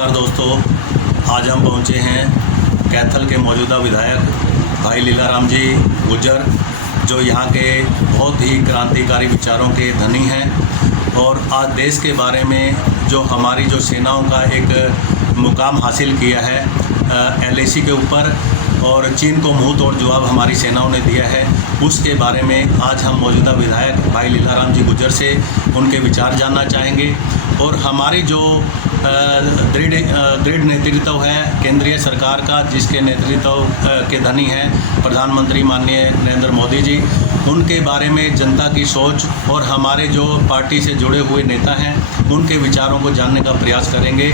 नमस्कार दोस्तों, आज हम पहुंचे हैं कैथल के मौजूदा विधायक भाई लीलाराम जी गुज्जर, जो यहाँ के बहुत ही क्रांतिकारी विचारों के धनी हैं और आज देश के बारे में जो हमारी जो सेनाओं का एक मुकाम हासिल किया है LAC के ऊपर और चीन को मुंह तोड़ जवाब हमारी सेनाओं ने दिया है, उसके बारे में आज हम मौजूदा विधायक भाई लीलाराम जी गुज्जर से उनके विचार जानना चाहेंगे। और हमारी जो दृढ़ नेतृत्व है केंद्रीय सरकार का, जिसके नेतृत्व के धनी हैं प्रधानमंत्री माननीय नरेंद्र मोदी जी, उनके बारे में जनता की सोच और हमारे जो पार्टी से जुड़े हुए नेता हैं उनके विचारों को जानने का प्रयास करेंगे।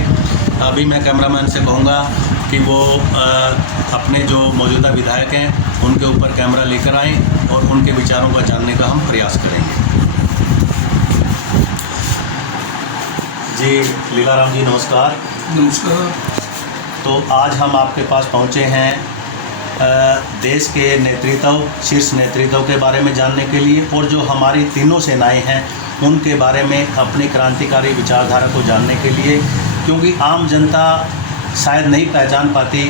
अभी मैं कैमरामैन से कहूँगा कि वो अपने जो मौजूदा विधायक हैं उनके ऊपर कैमरा लेकर आएँ और उनके विचारों का जानने का हम प्रयास करेंगे। जी लीलाराम जी नमस्कार। नमस्कार। तो आज हम आपके पास पहुंचे हैं देश के नेतृत्व, शीर्ष नेतृत्व के बारे में जानने के लिए और जो हमारी तीनों सेनाएं हैं उनके बारे में अपनी क्रांतिकारी विचारधारा को जानने के लिए, क्योंकि आम जनता शायद नहीं पहचान पाती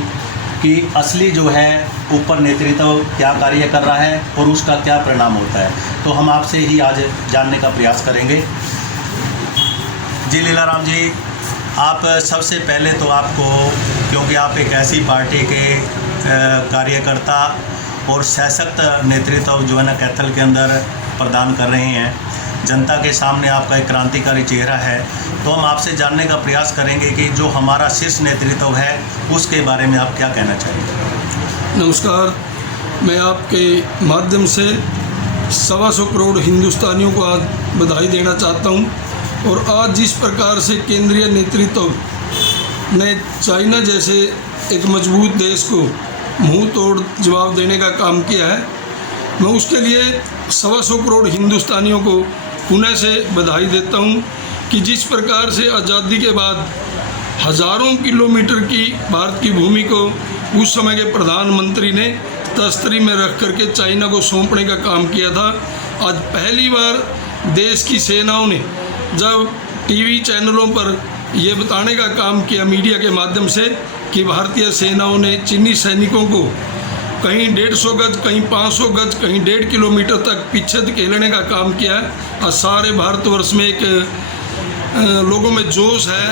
कि असली जो है ऊपर नेतृत्व क्या कार्य कर रहा है और उसका क्या परिणाम होता है। तो हम आपसे ही आज जानने का प्रयास करेंगे। जी लीलाराम जी, आप सबसे पहले तो आपको, क्योंकि आप एक ऐसी पार्टी के कार्यकर्ता और सशक्त नेतृत्व जो है ना कैथल के अंदर प्रदान कर रहे हैं, जनता के सामने आपका एक क्रांतिकारी चेहरा है, तो हम आपसे जानने का प्रयास करेंगे कि जो हमारा शीर्ष नेतृत्व है उसके बारे में आप क्या कहना चाहेंगे। नमस्कार। मैं आपके माध्यम से 125 करोड़ हिंदुस्तानियों को आज बधाई देना चाहता हूं। और आज जिस प्रकार से केंद्रीय नेतृत्व ने चाइना जैसे एक मजबूत देश को मुंह तोड़ जवाब देने का काम किया है, मैं उसके लिए 125 करोड़ हिंदुस्तानियों को पुनः से बधाई देता हूं कि जिस प्रकार से आज़ादी के बाद हज़ारों किलोमीटर की भारत की भूमि को उस समय के प्रधानमंत्री ने तस्तरी में रख करके चाइना को सौंपने का काम किया था। आज पहली बार देश की सेनाओं ने जब टीवी चैनलों पर यह बताने का काम किया मीडिया के माध्यम से कि भारतीय सेनाओं ने चीनी सैनिकों को कहीं 150 गज, कहीं 500 गज, कहीं 1.5 किलोमीटर तक पीछे धकेलने का काम किया है। और सारे भारतवर्ष में एक लोगों में जोश है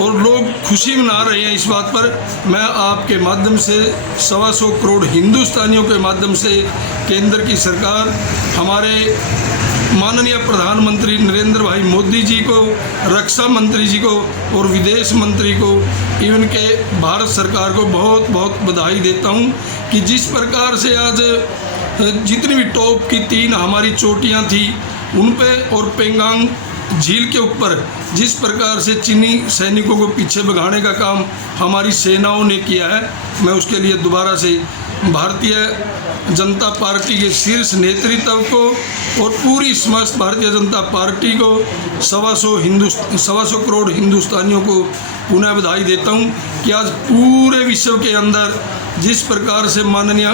और लोग खुशी मना रहे हैं इस बात पर। मैं आपके माध्यम से 125 करोड़ हिंदुस्तानियों के माध्यम से केंद्र की सरकार, हमारे माननीय प्रधानमंत्री नरेंद्र भाई मोदी जी को, रक्षा मंत्री जी को और विदेश मंत्री को, इवन के भारत सरकार को बहुत बहुत बधाई देता हूं कि जिस प्रकार से आज जितनी भी टॉप की 3 हमारी चोटियां थी उन पे और पेंगांग झील के ऊपर जिस प्रकार से चीनी सैनिकों को पीछे भगाने का काम हमारी सेनाओं ने किया है, मैं उसके लिए दोबारा से भारतीय जनता पार्टी के शीर्ष नेतृत्व को और पूरी समस्त भारतीय जनता पार्टी को 125 करोड़ हिंदुस्तानियों को पुनः बधाई देता हूं कि आज पूरे विश्व के अंदर जिस प्रकार से माननीय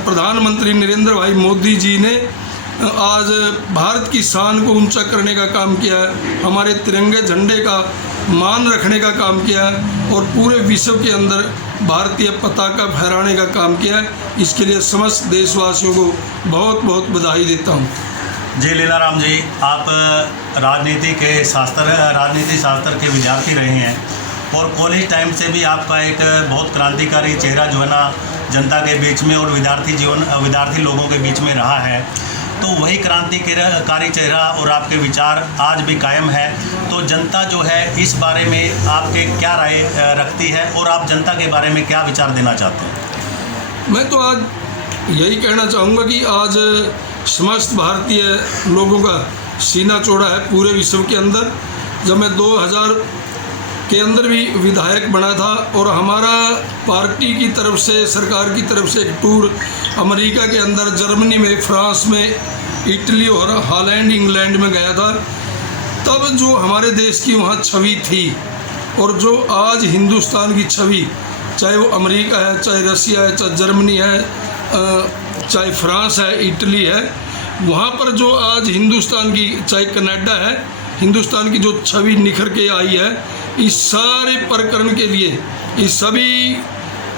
प्रधानमंत्री नरेंद्र भाई मोदी जी ने आज भारत की शान को ऊंचा करने का काम किया है, हमारे तिरंगे झंडे का मान रखने का काम किया है और पूरे विश्व के अंदर भारतीय पताका फहराने का काम किया है। इसके लिए समस्त देशवासियों को बहुत बहुत बधाई देता हूं। जी लीलाराम जी, आप राजनीति शास्त्र के विद्यार्थी रहे हैं और कॉलेज टाइम से भी आपका एक बहुत क्रांतिकारी चेहरा जो है ना जनता के बीच में और विद्यार्थी लोगों के बीच में रहा है। तो वही क्रांतिकारी चेहरा और आपके विचार आज भी कायम है। तो जनता जो है इस बारे में आपके क्या राय रखती है और आप जनता के बारे में क्या विचार देना चाहते हैं। मैं तो आज यही कहना चाहूँगा कि आज समस्त भारतीय लोगों का सीना चौड़ा है पूरे विश्व के अंदर। जब मैं 2000 के अंदर भी विधायक बना था और हमारा पार्टी की तरफ से, सरकार की तरफ से एक टूर अमेरिका के अंदर, जर्मनी में, फ्रांस में, इटली और हॉलैंड, इंग्लैंड में गया था, तब जो हमारे देश की वहाँ छवि थी और जो आज हिंदुस्तान की छवि, चाहे वो अमेरिका है, चाहे रसिया है, चाहे जर्मनी है, चाहे फ्रांस है, इटली है, वहाँ पर जो आज हिंदुस्तान की, चाहे कनाडा है, हिंदुस्तान की जो छवि निखर के आई है इस सारे प्रकरण के लिए इस सभी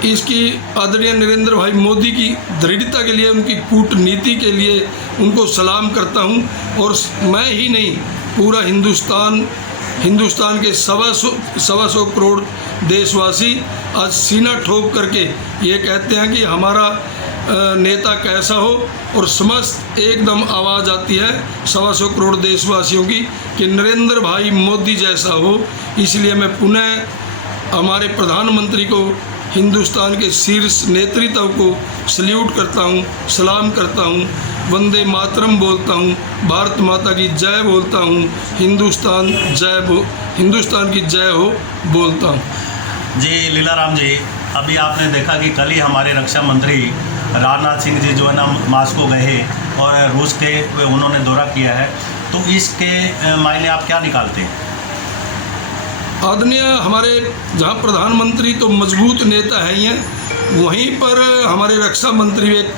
इसकी आदरणीय नरेंद्र भाई मोदी की दृढ़ता के लिए, उनकी कूटनीति के लिए उनको सलाम करता हूं। और मैं ही नहीं, पूरा हिंदुस्तान के सवा सौ करोड़ देशवासी आज सीना ठोक करके ये कहते हैं कि हमारा नेता कैसा हो, और समस्त एकदम आवाज़ आती है 125 करोड़ देशवासियों की कि नरेंद्र भाई मोदी जैसा हो। इसलिए मैं पुनः हमारे प्रधानमंत्री को, हिंदुस्तान के शीर्ष नेतृत्व को सल्यूट करता हूँ, सलाम करता हूँ, वंदे मातरम बोलता हूँ, भारत माता की जय बोलता हूँ, हिंदुस्तान की जय हो बोलता हूँ। जी लीलाराम जी, अभी आपने देखा कि कल ही हमारे रक्षा मंत्री राजनाथ सिंह जी जो है ना मास्को गए और रूस के उन्होंने दौरा किया है, तो इसके मायने आप क्या निकालते हैं? आदरणीय हमारे जहाँ प्रधानमंत्री तो मजबूत नेता है ही हैं, वहीं पर हमारे रक्षा मंत्री एक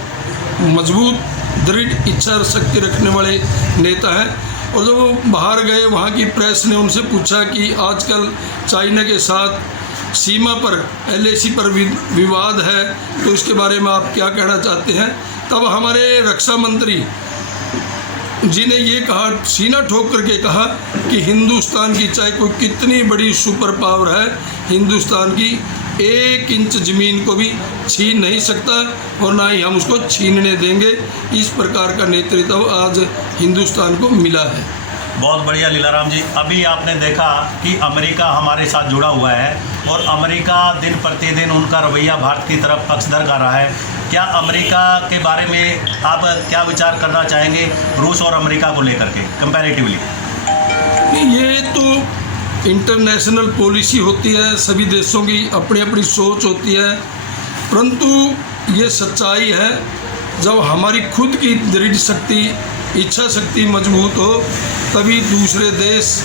मजबूत दृढ़ इच्छा शक्ति रखने वाले नेता हैं। और जब वो बाहर गए, वहाँ की प्रेस ने उनसे पूछा कि आजकल चाइना के साथ सीमा पर LAC पर विवाद है, तो इसके बारे में आप क्या कहना चाहते हैं? तब हमारे रक्षा मंत्री जी ने ये कहा, सीना ठोक करके कहा कि हिंदुस्तान की चाहे कोई कितनी बड़ी सुपर पावर है, हिंदुस्तान की 1 इंच ज़मीन को भी छीन नहीं सकता और ना ही हम उसको छीनने देंगे। इस प्रकार का नेतृत्व आज हिंदुस्तान को मिला है। बहुत बढ़िया लीलाराम जी, अभी आपने देखा कि अमेरिका हमारे साथ जुड़ा हुआ है और अमेरिका दिन प्रतिदिन उनका रवैया भारत की तरफ पक्षधर कर रहा है। क्या अमेरिका के बारे में आप क्या विचार करना चाहेंगे रूस और अमेरिका को लेकर के कंपैरेटिवली? ये तो इंटरनेशनल पॉलिसी होती है, सभी देशों की अपनी अपनी सोच होती है, परंतु ये सच्चाई है जब हमारी खुद की दृढ़ शक्ति, इच्छा शक्ति मजबूत हो तभी दूसरे देश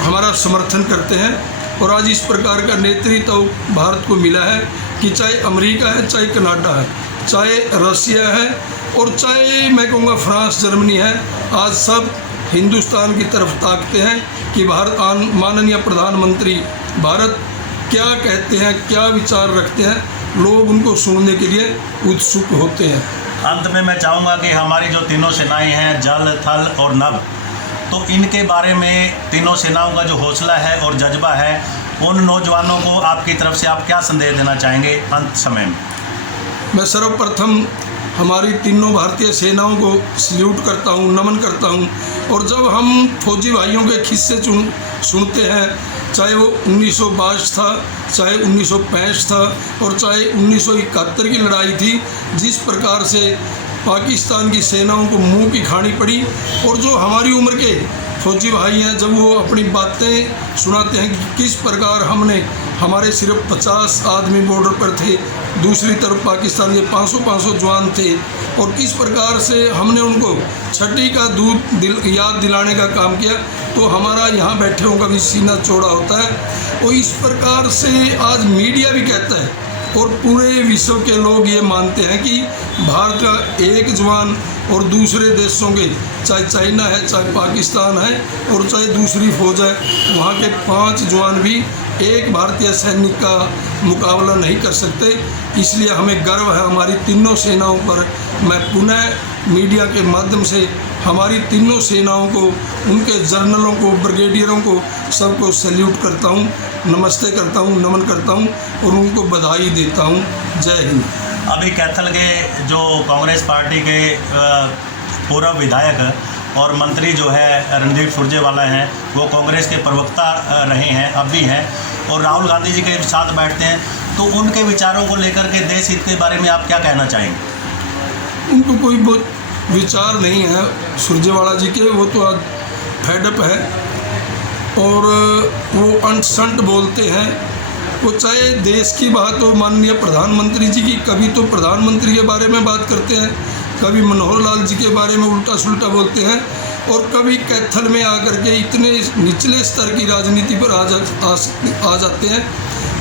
हमारा समर्थन करते हैं। और आज इस प्रकार का नेतृत्व भारत को मिला है कि चाहे अमेरिका है, चाहे कनाडा है, चाहे रशिया है और चाहे मैं कहूँगा फ्रांस, जर्मनी है, आज सब हिंदुस्तान की तरफ ताकते हैं कि भारत माननीय प्रधानमंत्री भारत क्या कहते हैं, क्या विचार रखते हैं, लोग उनको सुनने के लिए उत्सुक होते हैं। अंत में मैं चाहूँगा कि हमारी जो तीनों सेनाएं हैं, जल, थल और नभ, तो इनके बारे में तीनों सेनाओं का जो हौसला है और जज्बा है, उन नौजवानों को आपकी तरफ से आप क्या संदेश देना चाहेंगे अंत समय में? मैं सर्वप्रथम हमारी तीनों भारतीय सेनाओं को सल्यूट करता हूँ, नमन करता हूँ। और जब हम फौजी भाइयों के किस्से सुनते हैं, चाहे वो 1922 था, चाहे 1965 था और चाहे 1971 की लड़ाई थी, जिस प्रकार से पाकिस्तान की सेनाओं को मुंह की खानी पड़ी, और जो हमारी उम्र के फौजी भाई हैं, जब वो अपनी बातें सुनाते हैं कि किस प्रकार हमने, हमारे सिर्फ 50 आदमी बॉर्डर पर थे, दूसरी तरफ पाकिस्तान के 500 जवान थे, और किस प्रकार से हमने उनको छठी का दूध याद दिलाने का काम किया, तो हमारा यहाँ बैठे का भी सीना चौड़ा होता है। और इस प्रकार से आज मीडिया भी कहता है और पूरे विश्व के लोग ये मानते हैं कि भारत का एक जवान और दूसरे देशों के, चाहे चाइना है, चाहे पाकिस्तान है और चाहे दूसरी फौज है, वहाँ के 5 जवान भी एक भारतीय सैनिक का मुकाबला नहीं कर सकते। इसलिए हमें गर्व है हमारी तीनों सेनाओं पर। मैं पुनः मीडिया के माध्यम से हमारी तीनों सेनाओं को, उनके जर्नलों को, ब्रिगेडियरों को, सबको सैल्यूट करता हूँ, नमस्ते करता हूँ, नमन करता हूँ और उनको बधाई देता हूँ। जय हिंद। अभी कैथल के जो कांग्रेस पार्टी के पूर्व विधायक और मंत्री जो है रणदीप सुरजेवाला हैं, वो कांग्रेस के प्रवक्ता रहे हैं, अब भी हैं, और राहुल गांधी जी के साथ बैठते हैं, तो उनके विचारों को लेकर के देश हित के बारे में आप क्या कहना चाहेंगे? उनको कोई बहुत विचार नहीं है सुरजेवाला जी के, वो तो आज फेडअप है और वो अंट संट बोलते हैं। वो चाहे देश की बात हो, माननीय प्रधानमंत्री जी की, कभी तो प्रधानमंत्री के बारे में बात करते हैं, कभी मनोहर लाल जी के बारे में उल्टा सुल्टा बोलते हैं, और कभी कैथल में आकर के इतने निचले स्तर की राजनीति पर आ जाते हैं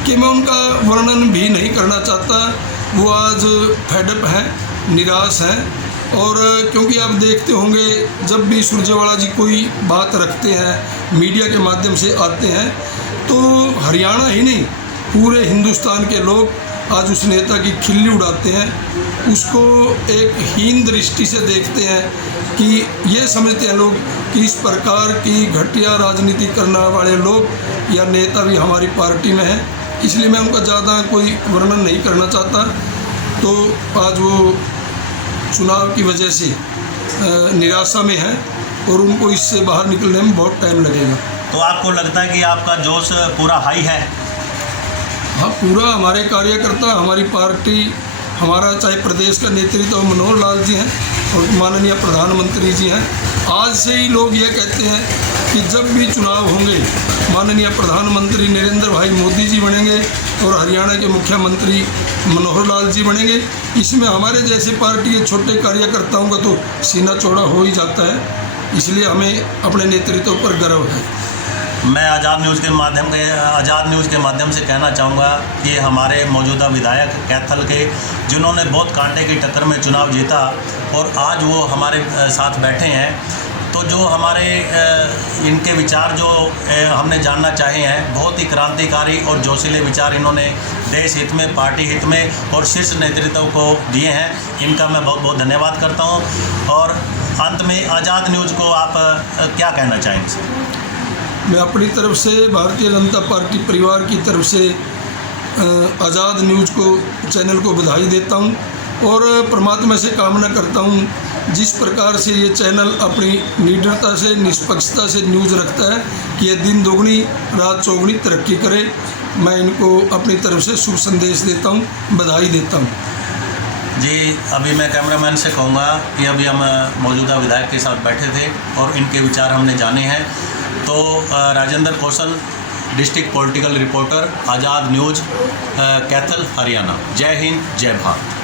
कि मैं उनका वर्णन भी नहीं करना चाहता। वो आज फेडअप हैं, निराश हैं। और क्योंकि आप देखते होंगे जब भी सुरजेवाला जी कोई बात रखते हैं, मीडिया के माध्यम से आते हैं, तो हरियाणा ही नहीं पूरे हिंदुस्तान के लोग आज उस नेता की खिल्ली उड़ाते हैं, उसको एक हीन दृष्टि से देखते हैं कि ये समझते हैं लोग कि इस प्रकार की घटिया राजनीति करने वाले लोग या नेता भी हमारी पार्टी में हैं। इसलिए मैं उनका ज़्यादा कोई वर्णन नहीं करना चाहता। तो आज वो चुनाव की वजह से निराशा में है और उनको इससे बाहर निकलने में बहुत टाइम लगेगा। तो आपको लगता है कि आपका जोश पूरा हाई है? हाँ, पूरा हमारे कार्यकर्ता, हमारी पार्टी, हमारा चाहे प्रदेश का नेतृत्व मनोहर लाल जी हैं और माननीय प्रधानमंत्री जी हैं, आज से ही लोग ये कहते हैं कि जब भी चुनाव होंगे माननीय प्रधानमंत्री नरेंद्र भाई मोदी जी बनेंगे और हरियाणा के मुख्यमंत्री मनोहर लाल जी बनेंगे। इसमें हमारे जैसे पार्टी के छोटे कार्यकर्ताओं का तो सीना चौड़ा हो ही जाता है, इसलिए हमें अपने नेतृत्व पर गर्व है। मैं आज़ाद न्यूज़ के माध्यम से कहना चाहूँगा कि हमारे मौजूदा विधायक कैथल के, जिन्होंने बहुत कांटे की टक्कर में चुनाव जीता और आज वो हमारे साथ बैठे हैं, तो जो हमारे इनके विचार जो हमने जानना चाहे हैं, बहुत ही क्रांतिकारी और जोशीले विचार इन्होंने देश हित में, पार्टी हित में और शीर्ष नेतृत्व को दिए हैं। इनका मैं बहुत बहुत धन्यवाद करता हूँ। और अंत में आज़ाद न्यूज़ को आप क्या कहना चाहेंगे? मैं अपनी तरफ से भारतीय जनता पार्टी परिवार की तरफ से आज़ाद न्यूज़ को, चैनल को बधाई देता हूं और परमात्मा से कामना करता हूं जिस प्रकार से ये चैनल अपनी निडरता से, निष्पक्षता से न्यूज़ रखता है कि ये दिन दोगुनी रात चौगुनी तरक्की करे। मैं इनको अपनी तरफ से शुभ संदेश देता हूं, बधाई देता हूं। जी, अभी मैं कैमरामैन से कहूँगा कि अभी हम मौजूदा विधायक के साथ बैठे थे और इनके विचार हमने जाने हैं। तो राजेंद्र कौशल, डिस्ट्रिक्ट पॉलिटिकल रिपोर्टर, आज़ाद न्यूज़, कैथल, हरियाणा। जय हिंद, जय भारत।